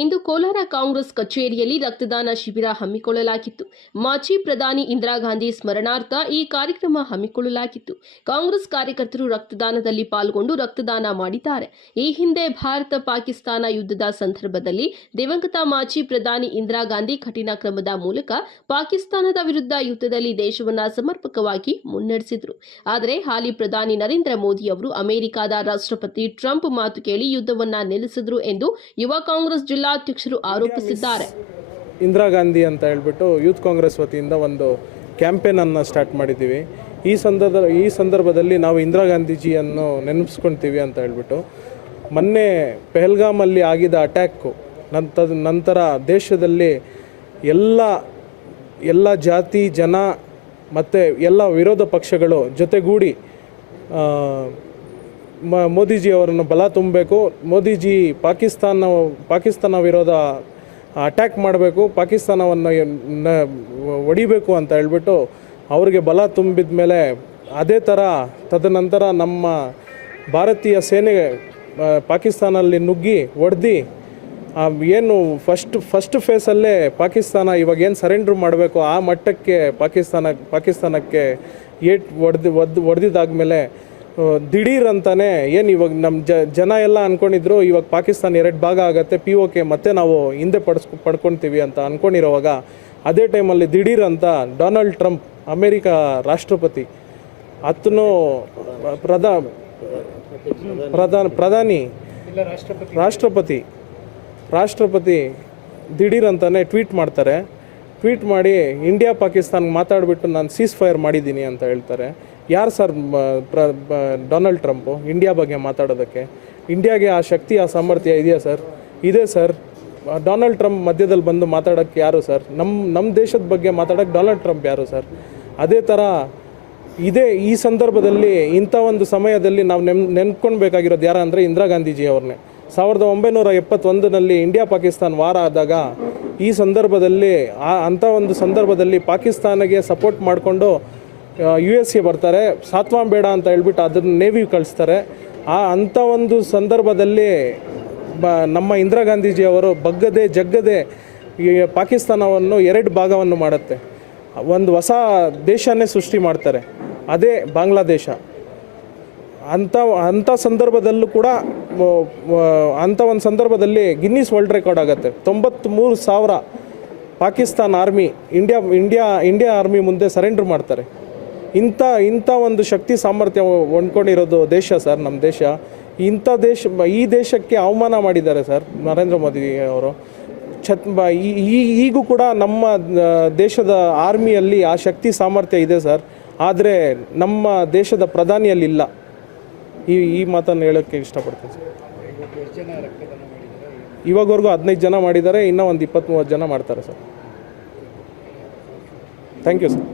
ಇಂದು ಕೋಲಾರ ಕಾಂಗ್ರೆಸ್ ಕಚೇರಿಯಲ್ಲಿ ರಕ್ತದಾನ ಶಿಬಿರ ಹಮ್ಮಿಕೊಳ್ಳಲಾಗಿತ್ತು. ಮಾಜಿ ಪ್ರಧಾನಿ ಇಂದಿರಾ ಗಾಂಧಿ ಸ್ಮರಣಾರ್ಥ ಈ ಕಾರ್ಯಕ್ರಮ ಹಮ್ಮಿಕೊಳ್ಳಲಾಗಿತ್ತು. ಕಾಂಗ್ರೆಸ್ ಕಾರ್ಯಕರ್ತರು ರಕ್ತದಾನದಲ್ಲಿ ಪಾಲ್ಗೊಂಡು ರಕ್ತದಾನ ಮಾಡಿದ್ದಾರೆ. ಈ ಹಿಂದೆ ಭಾರತ ಪಾಕಿಸ್ತಾನ ಯುದ್ಧದ ಸಂದರ್ಭದಲ್ಲಿ ದಿವಂಗತ ಮಾಜಿ ಪ್ರಧಾನಿ ಇಂದಿರಾ ಗಾಂಧಿ ಕಠಿಣ ಕ್ರಮದ ಮೂಲಕ ಪಾಕಿಸ್ತಾನದ ವಿರುದ್ಧ ಯುದ್ಧದಲ್ಲಿ ದೇಶವನ್ನ ಸಮರ್ಪಕವಾಗಿ ಮುನ್ನಡೆಸಿದರು. ಆದರೆ ಹಾಲಿ ಪ್ರಧಾನಿ ನರೇಂದ್ರ ಮೋದಿ ಅವರು ಅಮೆರಿಕದ ರಾಷ್ಟ್ರಪತಿ ಟ್ರಂಪ್ ಮಾತು ಕೇಳಿ ಯುದ್ಧವನ್ನ ನಿಲ್ಲಿಸಿದರು ಎಂದು ಯುವ ಕಾಂಗ್ರೆಸ್ ಜಿಲ್ಲಾಧ್ಯಕ್ಷರು ಆರೋಪಿಸಿದ್ದಾರೆ. ಇಂದಿರಾ ಗಾಂಧಿ ಅಂತ ಹೇಳ್ಬಿಟ್ಟು ಯೂತ್ ಕಾಂಗ್ರೆಸ್ ವತಿಯಿಂದ ಒಂದು ಕ್ಯಾಂಪೇನ್ ಅನ್ನು ಸ್ಟಾರ್ಟ್ ಮಾಡಿದ್ದೀವಿ. ಈ ಸಂದರ್ಭದಲ್ಲಿ ನಾವು ಇಂದಿರಾ ಗಾಂಧೀಜಿಯನ್ನು ನೆನಪಿಸ್ಕೊಳ್ತೀವಿ ಅಂತ ಹೇಳ್ಬಿಟ್ಟು ಮೊನ್ನೆ ಪೆಹಲ್ಗಾಮಲ್ಲಿ ಆಗಿದ್ದ ಅಟ್ಯಾಕು ನಂತರ ದೇಶದಲ್ಲಿ ಎಲ್ಲ ಜಾತಿ ಜನ ಮತ್ತು ಎಲ್ಲ ವಿರೋಧ ಪಕ್ಷಗಳು ಜೊತೆಗೂಡಿ ಮೋದಿಜಿ ಅವರನ್ನು ಬಲ ತುಂಬಬೇಕು, ಮೋದಿಜಿ ಪಾಕಿಸ್ತಾನ ವಿರೋಧ ಅಟ್ಯಾಕ್ ಮಾಡಬೇಕು, ಪಾಕಿಸ್ತಾನವನ್ನು ಹೊಡಿಬೇಕು ಅಂತ ಹೇಳ್ಬಿಟ್ಟು ಅವರಿಗೆ ಬಲ ತುಂಬಿದ ಮೇಲೆ ಅದೇ ಥರ ತದನಂತರ ನಮ್ಮ ಭಾರತೀಯ ಸೇನೆ ಪಾಕಿಸ್ತಾನಲ್ಲಿ ನುಗ್ಗಿ ಹೊಡೆದು ಏನು ಫಸ್ಟ್ ಫೇಸಲ್ಲೇ ಪಾಕಿಸ್ತಾನ ಇವಾಗೇನು ಸರೆಂಡ್ರ್ ಮಾಡಬೇಕು ಆ ಮಟ್ಟಕ್ಕೆ ಪಾಕಿಸ್ತಾನಕ್ಕೆ ಹೊಡೆದಿದ್ದಾದ್ಮೇಲೆ ದಿಢೀರ್ ಅಂತಾನೆ ಏನು ಇವಾಗ ನಮ್ಮ ಜನ ಎಲ್ಲ ಅಂದ್ಕೊಂಡಿದ್ರು ಇವಾಗ ಪಾಕಿಸ್ತಾನ 2 ಭಾಗ ಆಗುತ್ತೆ, POK ಮತ್ತೆ ನಾವು ಹಿಂದೆ ಪಡ್ಕೊಳ್ತೀವಿ ಅಂತ ಅಂದ್ಕೊಂಡಿರೋವಾಗ ಅದೇ ಟೈಮಲ್ಲಿ ದಿಢೀರ್ ಅಂತ ಡೊನಾಲ್ಡ್ ಟ್ರಂಪ್ ಅಮೇರಿಕಾ ರಾಷ್ಟ್ರಪತಿ ಆತನು ಪ್ರಧಾನಿ ರಾಷ್ಟ್ರಪತಿ ದಿಢೀರ್ ಅಂತಾನೆ ಟ್ವೀಟ್ ಮಾಡ್ತಾರೆ. ಟ್ವೀಟ್ ಮಾಡಿ ಇಂಡಿಯಾ ಪಾಕಿಸ್ತಾನ ಮಾತಾಡಿಬಿಟ್ಟು ನಾನು ಸೀಸ್ ಫೈರ್ ಮಾಡಿದ್ದೀನಿ ಅಂತ ಹೇಳ್ತಾರೆ. ಯಾರು ಸರ್ ಡೊನಾಲ್ಡ್ ಟ್ರಂಪು ಇಂಡಿಯಾ ಬಗ್ಗೆ ಮಾತಾಡೋದಕ್ಕೆ? ಇಂಡಿಯಾಗೆ ಆ ಶಕ್ತಿ ಆ ಸಾಮರ್ಥ್ಯ ಇದೆಯಾ ಸರ್? ಇದೆ ಸರ್. ಡೊನಾಲ್ಡ್ ಟ್ರಂಪ್ ಮಧ್ಯದಲ್ಲಿ ಬಂದು ಮಾತಾಡೋಕ್ಕೆ ಯಾರು ಸರ್? ನಮ್ಮ ದೇಶದ ಬಗ್ಗೆ ಮಾತಾಡೋಕ್ಕೆ ಡೊನಾಲ್ಡ್ ಟ್ರಂಪ್ ಯಾರು ಸರ್? ಅದೇ ಥರ ಈ ಸಂದರ್ಭದಲ್ಲಿ ಇಂಥ ಒಂದು ಸಮಯದಲ್ಲಿ ನಾವು ನೆನ್ಕೊಳ್ಬೇಕಾಗಿರೋದು ಯಾರು ಅಂದರೆ ಇಂದಿರಾ ಗಾಂಧೀಜಿ ಅವ್ರನ್ನೇ. 1971ರಲ್ಲಿ ಇಂಡಿಯಾ ಪಾಕಿಸ್ತಾನ ವಾರ ಆದಾಗ ಈ ಸಂದರ್ಭದಲ್ಲಿ ಅಂಥ ಒಂದು ಸಂದರ್ಭದಲ್ಲಿ ಪಾಕಿಸ್ತಾನಿಗೆ ಸಪೋರ್ಟ್ ಮಾಡಿಕೊಂಡು USA ಬರ್ತಾರೆ, ಸಾತ್ವಾಂ ಬೇಡ ಅಂತ ಹೇಳ್ಬಿಟ್ಟು ಅದನ್ನು ನೇವಿ ಕಳಿಸ್ತಾರೆ. ಅಂಥ ಒಂದು ಸಂದರ್ಭದಲ್ಲಿ ನಮ್ಮ ಇಂದಿರಾ ಗಾಂಧೀಜಿ ಅವರು ಜಗ್ಗದೆ ಈ ಪಾಕಿಸ್ತಾನವನ್ನು 2 ಭಾಗವನ್ನು ಮಾಡುತ್ತೆ, ಒಂದು ಹೊಸ ದೇಶನೇ ಸೃಷ್ಟಿ ಮಾಡ್ತಾರೆ, ಅದೇ ಬಾಂಗ್ಲಾದೇಶ. ಅಂಥ ಸಂದರ್ಭದಲ್ಲೂ ಕೂಡ ಅಂಥ ಒಂದು ಸಂದರ್ಭದಲ್ಲಿ ಗಿನ್ನಿಸ್ ವರ್ಲ್ಡ್ ರೆಕಾರ್ಡ್ ಆಗುತ್ತೆ. 93,000 ಪಾಕಿಸ್ತಾನ ಆರ್ಮಿ ಇಂಡಿಯಾ ಆರ್ಮಿ ಮುಂದೆ ಸರೆಂಡರ್ ಮಾಡ್ತಾರೆ. ಇಂಥ ಒಂದು ಶಕ್ತಿ ಸಾಮರ್ಥ್ಯ ಹೊಂದ್ಕೊಂಡಿರೋದು ದೇಶ ಸರ್ ನಮ್ಮ ದೇಶ. ಈ ದೇಶಕ್ಕೆ ಅವಮಾನ ಮಾಡಿದ್ದಾರೆ ಸರ್ ನರೇಂದ್ರ ಮೋದಿ ಅವರು. ಈಗೂ ಕೂಡ ನಮ್ಮ ದೇಶದ ಆರ್ಮಿಯಲ್ಲಿ ಆ ಶಕ್ತಿ ಸಾಮರ್ಥ್ಯ ಇದೆ ಸರ್, ಆದರೆ ನಮ್ಮ ದೇಶದ ಪ್ರಧಾನಿಯಲ್ಲಿ ಇಲ್ಲ. ಈ ಮಾತನ್ನು ಹೇಳೋಕ್ಕೆ ಇಷ್ಟಪಡ್ತೀನಿ ಸರ್. ಇವಾಗವರೆಗೂ 15 ಜನ ಮಾಡಿದ್ದಾರೆ, ಇನ್ನೂ ಒಂದು 20-30 ಜನ ಮಾಡ್ತಾರೆ ಸರ್. Thank you sir.